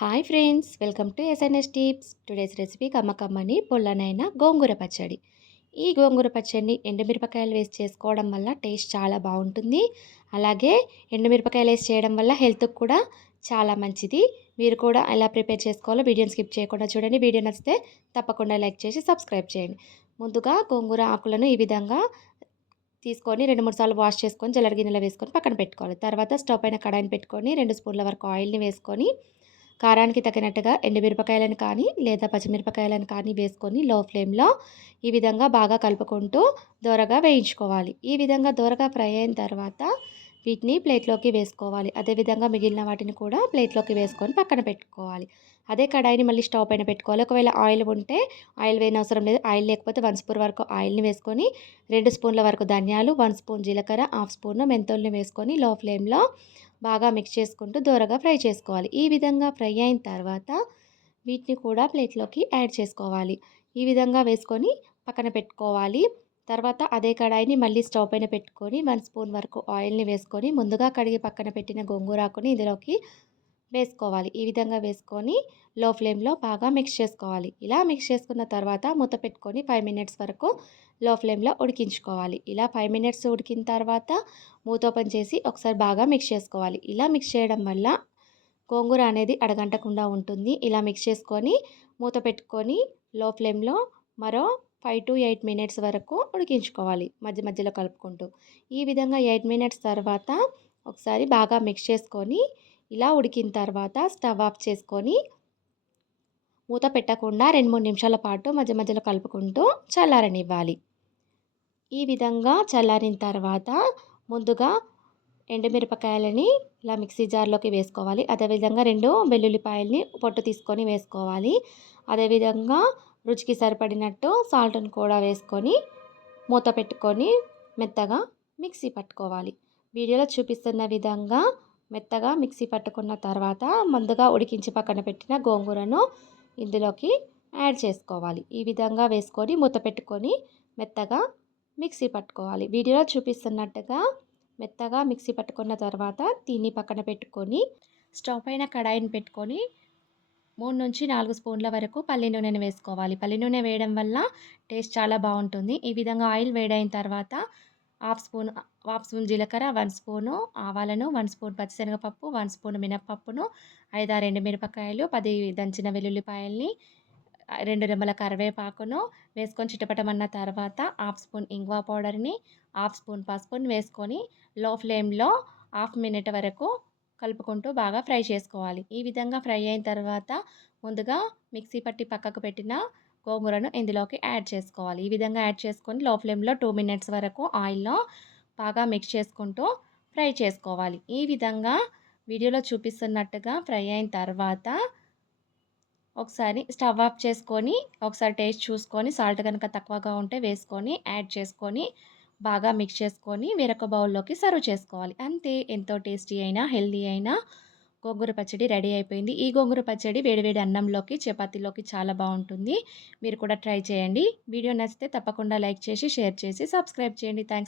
Hi friends welcome to SNS tips today's recipe కమ్మకమ్మని పొల్లనైన గోంగూర పచ్చడి. ఈ గోంగూర పచ్చడిని ఎండుమిరపకాయలు వేసి చేసుకోవడం వల్ల టేస్ట్ చాలా బాగుంటుంది. అలాగే ఎండుమిరపకాయలు వేసి చేయడం వల్ల హెల్త్కి కూడా చాలా మంచిది. మీరు కూడా ఎలా ప్రిపేర్ చేసుకోవాలో వీడియోని స్కిప్ చేయకుండా చూడండి. వీడియో నచ్చితే తప్పకుండా లైక్ చేసి సబ్స్క్రైబ్ చేయండి. ముందుగా గోంగూర ఆకులను ఈ విధంగా తీసుకొని రెండు మూడు సార్లు వాష్ చేసుకొని జల్లర గిన్నెలో వేసుకొని పక్కన పెట్టుకోవాలి. తర్వాత స్టవ్ పైన కడాయిని పెట్టుకొని రెండు స్పూన్ల వరకు ఆయిల్ని వేసుకొని కారానికి తగినట్టుగా ఎండుమిరపకాయలను కానీ లేదా పచ్చిమిరపకాయలను కానీ వేసుకొని లో ఫ్లేమ్లో ఈ విధంగా బాగా కలుపుకుంటూ దోరగా వేయించుకోవాలి. ఈ విధంగా దోరగా ఫ్రై అయిన తర్వాత వీటిని ప్లేట్లోకి వేసుకోవాలి. అదేవిధంగా మిగిలిన వాటిని కూడా ప్లేట్లోకి వేసుకొని పక్కన పెట్టుకోవాలి. అదే కడాయిని మళ్ళీ స్టవ్ పైన పెట్టుకోవాలి. ఒకవేళ ఆయిల్ ఉంటే ఆయిల్ వేయని అవసరం లేదు. ఆయిల్ లేకపోతే వన్ స్పూన్ వరకు ఆయిల్ని వేసుకొని రెండు స్పూన్ల వరకు ధనియాలు వన్ స్పూన్ జీలకర్ర హాఫ్ స్పూన్ మెంతుల్ని వేసుకొని లో ఫ్లేమ్లో బాగా మిక్స్ చేసుకుంటూ దూరగా ఫ్రై చేసుకోవాలి. ఈ విధంగా ఫ్రై అయిన తర్వాత వీటిని కూడా ప్లేట్లోకి యాడ్ చేసుకోవాలి. ఈ విధంగా వేసుకొని పక్కన పెట్టుకోవాలి. తర్వాత అదే కడాయిని మళ్ళీ స్టవ్ పైన పెట్టుకొని వన్ స్పూన్ వరకు ఆయిల్ని వేసుకొని ముందుగా కడిగి పక్కన పెట్టిన గోంగూరాకుని ఇందులోకి వేసుకోవాలి. ఈ విధంగా వేసుకొని లో ఫ్లేమ్లో బాగా మిక్స్ చేసుకోవాలి. ఇలా మిక్స్ చేసుకున్న తర్వాత మూత పెట్టుకొని ఫైవ్ మినిట్స్ వరకు లో ఫ్లేమ్లో ఉడికించుకోవాలి. ఇలా ఫైవ్ మినిట్స్ ఉడికిన తర్వాత మూత ఓపెన్ చేసి ఒకసారి బాగా మిక్స్ చేసుకోవాలి. ఇలా మిక్స్ చేయడం వల్ల గోంగూర అనేది అడగంటకుండా ఉంటుంది. ఇలా మిక్స్ చేసుకొని మూత పెట్టుకొని లో ఫ్లేమ్లో మరో ఫైవ్ టు ఎయిట్ మినిట్స్ వరకు ఉడికించుకోవాలి. మధ్య మధ్యలో కలుపుకుంటూ. ఈ విధంగా ఎయిట్ మినిట్స్ తర్వాత ఒకసారి బాగా మిక్స్ చేసుకొని ఇలా ఉడికిన తర్వాత స్టవ్ ఆఫ్ చేసుకొని మూత పెట్టకుండా రెండు మూడు నిమిషాల పాటు మధ్య మధ్యలో కలుపుకుంటూ చల్లారనివ్వాలి. ఈ విధంగా చల్లారిన తర్వాత ముందుగా ఎండుమిరపకాయలని ఇలా మిక్సీ జార్లోకి వేసుకోవాలి. అదేవిధంగా రెండు వెల్లుల్లిపాయల్ని పొట్టు తీసుకొని వేసుకోవాలి. అదేవిధంగా రుచికి సరిపడినట్టు సాల్ట్ని కూడా వేసుకొని మూత పెట్టుకొని మెత్తగా మిక్సీ పట్టుకోవాలి. వీడియోలో చూపిస్తున్న విధంగా మెత్తగా మిక్సీ పట్టుకున్న తర్వాత ముందుగా ఉడికించి పక్కన పెట్టిన గోంగూరను ఇందులోకి యాడ్ చేసుకోవాలి. ఈ విధంగా వేసుకొని మూత పెట్టుకొని మెత్తగా మిక్సీ పట్టుకోవాలి. వీడియోలో చూపిస్తున్నట్టుగా మెత్తగా మిక్సీ పట్టుకున్న తర్వాత దీన్ని పక్కన పెట్టుకొని స్టవ్ పైన కడాయిని పెట్టుకొని మూడు నుంచి నాలుగు స్పూన్ల వరకు పల్లి నూనెను వేసుకోవాలి. పల్లి నూనె వేయడం వల్ల టేస్ట్ చాలా బాగుంటుంది. ఈ విధంగా ఆయిల్ వేడైన తర్వాత హాఫ్ స్పూన్ హాఫ్ స్పూన్ జీలకర్ర వన్ స్పూను ఆవాలను వన్ స్పూన్ పచ్చిశనగపప్పు వన్ స్పూన్ మినప్పప్పును ఐదారు ఎండు మిరపకాయలు పది దంచిన వెల్లుల్లిపాయల్ని రెండు రెమ్మల కరివేపాకును వేసుకొని చిటపటమన్న తర్వాత హాఫ్ స్పూన్ ఇంగువ పౌడర్ని హాఫ్ స్పూన్ పసుపుని వేసుకొని లో ఫ్లేమ్లో హాఫ్ మినిట్ వరకు కలుపుకుంటూ బాగా ఫ్రై చేసుకోవాలి. ఈ విధంగా ఫ్రై అయిన తర్వాత ముందుగా మిక్సీ పట్టి పక్కకు పెట్టిన గోంగూరను ఇందులోకి యాడ్ చేసుకోవాలి. ఈ విధంగా యాడ్ చేసుకొని లో ఫ్లేమ్లో టూ మినిట్స్ వరకు ఆయిల్లో బాగా మిక్స్ చేసుకుంటూ ఫ్రై చేసుకోవాలి. ఈ విధంగా వీడియోలో చూపిస్తున్నట్టుగా ఫ్రై అయిన తర్వాత ఒకసారి స్టవ్ ఆఫ్ చేసుకొని ఒకసారి టేస్ట్ చూసుకొని సాల్ట్ కనుక తక్కువగా ఉంటే వేసుకొని యాడ్ చేసుకొని బాగా మిక్స్ చేసుకొని వేరొక బౌల్లోకి సర్వ్ చేసుకోవాలి. అంతే ఎంతో టేస్టీ అయినా హెల్దీ అయినా గోంగూర పచ్చడి రెడీ అయిపోయింది. ఈ గోంగూర పచ్చడి వేడివేడి అన్నంలోకి చపాతీలోకి చాలా బాగుంటుంది. మీరు కూడా ట్రై చేయండి. వీడియో నచ్చితే తప్పకుండా లైక్ చేసి షేర్ చేసి సబ్స్క్రైబ్ చేయండి. థ్యాంక్స్